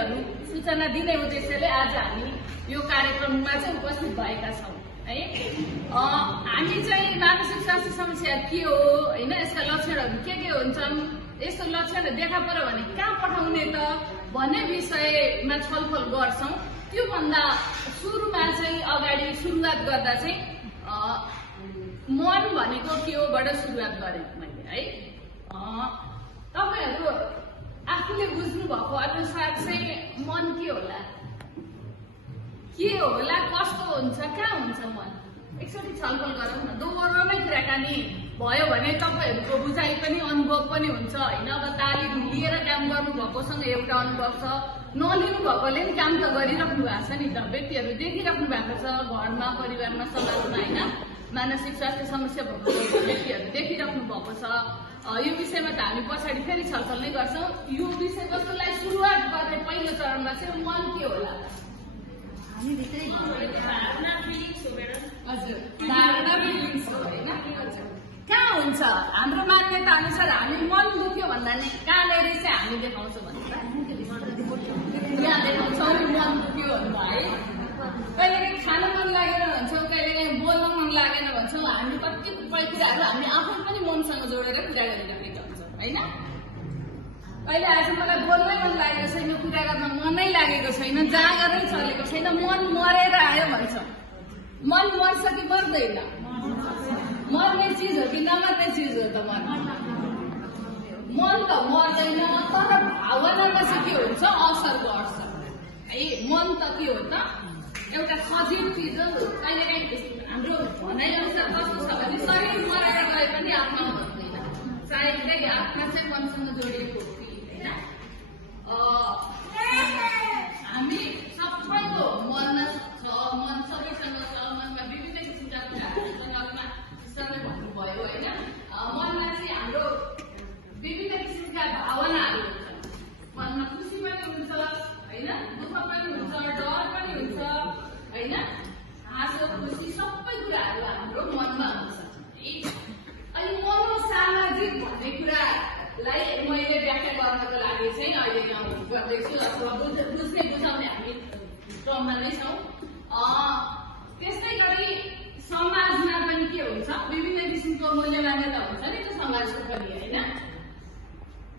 विषयहरू सूचना दिने उद्देश्यले आज हामी यो कार्यक्रममा चाहिँ उपस्थित भएका छौँ है। हामी चाहिँ मानसिक स्वास्थ्य समस्या के हो हैन, यसका लक्षणहरू के हुन्छन्, यस्तो लक्षणहरू देखा पर्यो भने कहाँ पठाउने त भन्ने विषयमा छलफल गर्छौं। त्योभन्दा सुरुमा चाहिँ अगाडि सुरुवात गर्दा चाहिँ मन भनेको के हो बाट सुरुवात गरेँ मैले है। तपाईहरु आफूले बुझ्नु भएको अनुसार चाहिँ मन के होला, कस्तो हुन्छ, कहाँ हुन्छ मन, एकचोटि छलफल गरौँ न। दोहोरोमै कुराकानी भयो भने तपाईहरुको बुझाइ पनि अनुभव पनि हुन्छ हैन। अब तालिम लिएर काम गर्नु भएकोसँग एउटा अनुभव छ, नलिनु भएकोले पनि काम त गरिराख्नु भएको छ नि त, व्यक्तिहरु देखिराख्नु भएको छ घरमा, परिवारमा, समाजमा हैन। मानसिक स्वास्थ्य समस्या भएको व्यक्तिहरु देखिराख्नु भएको छ। यो विषयमा त हामी पछाडि फेरि छलफल नै गर्छौं। यो विषयवस्तुलाई सुरुवात गर्ने पहिलो चरणमा चाहिँ मन के होला, हामी भित्रै धारणा फिलिङ्स हो बेटा। हजुर, धारणा फिलिङ्स हो हैन। कहाँ हुन्छ हाम्रो मान्यता अनुसार हामी मन दुख्यो भन्दा नि कहाँनिर चाहिँ हामी देखाउँछौँ भने यहाँ देखाउँछौँ मन दुख्यो भन्दा है। कहिलेकाहीँ खान मन लागेन भन्छौँ, कहिलेकाहीँ बोल्न मन लागेन भन्छौँ। हामी कतिपय कुराहरू हामी आफू पनि मनसँग जोडेर कुरा गरिरहेका हुन्छौँ हैन। अहिले आज मलाई बोल्नै मन लागेको छैन, कुरा गर्न मनै लागेको छैन, जागरै चलेको छैन, मन मरेर आयो भन्छ। मन मर्छ कि मर्दैन? मर्ने चिज हो कि नमर्ने चिज हो त मन? मन त मर्दैन, तर भावनामा चाहिँ के हुन्छ, असर गर्छ है। मन त के हो त, एउटा सजीव चिज हो। कहिलेकाहीँ हाम्रो भनाइ अनुसार कस्तो छ भने शरीर मरेर गए पनि आत्मा मर्दैन, चाहे आत्मा चाहिँ मनसँग जोडिएको हो कि हैन। हामी सबैको मन छ, मन सबैसँग छ, मनमा विभिन्न किसिमका कुराहरू भन्नुभयो हैन। मनमा चाहिँ हाम्रो विभिन्न किसिमका भावनाहरू हुन्छन्। मनमा खुसी पनि हुन्छ हैन, दुःख पनि हुन्छ, डर पनि हुन्छ हैन, हाँसो खुसी सबै कुराहरू हाम्रो मनमा हुन्छ। अनि मनोसामाजिक भन्ने कुरालाई मैले व्याख्या गर्नको लागि चाहिँ अहिले यहाँ गर्दैछु, अथवा बुझाउने हामी क्रममा नै छौँ। त्यस्तै गरी समाजमा पनि के हुन्छ, विभिन्न किसिमको मूल्य मान्यता हुन्छ नि त समाजको पनि हैन।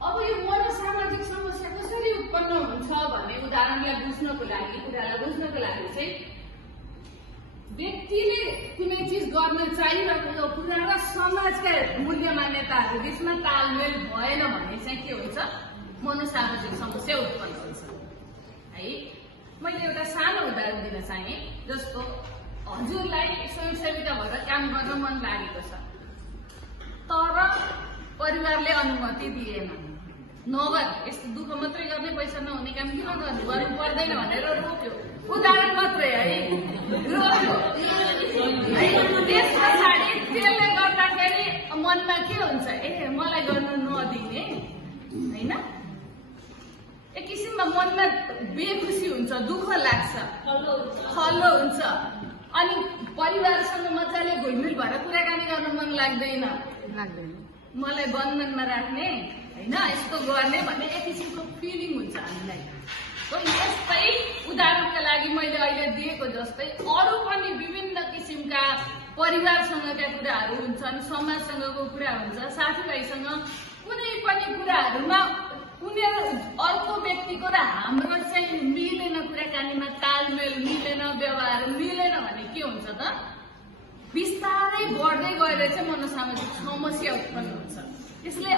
अब यो मनोसामाजिक समस्या कसरी उत्पन्न हुन्छ भन्ने कुरालाई बुझ्नको लागि चाहिँ व्यक्तिले कुनै चिज गर्न चाहिरहेको कुरा र समाजका मूल्य मान्यताहरू बीचमा तालमेल भएन भने चाहिँ के हुन्छ, मनोसामाजिक समस्या उत्पन्न हुन्छ है। मैले एउटा सानो उदाहरण दिन चाहे, जस्तो हजुरलाई स्वयंसेविका भएर काम गर्न मन लागेको छ, तर परिवारले अनुमति दिएन, नगर यस्तो दुःख मात्रै गर्ने, पैसा नहुने काम किन गर्नु पर्दैन भनेर रोक्यो। उदाहरण मात्रै है, रोक्यो है। त्यस पछाडि त्यसले गर्दाखेरि मनमा के हुन्छ, मलाई गर्नु नदिने हैन। एक किसिममा मनमा बेखुसी हुन्छ, दुःख लाग्छ, खल्लो हुन्छ। अनि परिवारसँग मजाले घुलमिल भएर कुराकानी गर्न मन लाग्दैन, मलाई बन्धनमा राख्ने हैन, यस्तो गर्ने भन्ने एक किसिमको फिलिङ हुन्छ हामीलाई। यस्तै उदाहरणका लागि मैले अहिले दिएको जस्तै अरू पनि विभिन्न किसिमका परिवारसँगका कुराहरू हुन्छन्, समाजसँगको कुरा हुन्छ, साथीभाइसँग कुनै पनि कुराहरूमा उनीहरू अर्को व्यक्तिको र हाम्रो चाहिँ मिलेन, कुराकानीमा तालमेल मिलेन, व्यवहार मिलेन भने के हुन्छ त, बिस्तारै बढ्दै गएर चाहिँ मनोसामाजिक समस्या उत्पन्न हुन्छ। यसले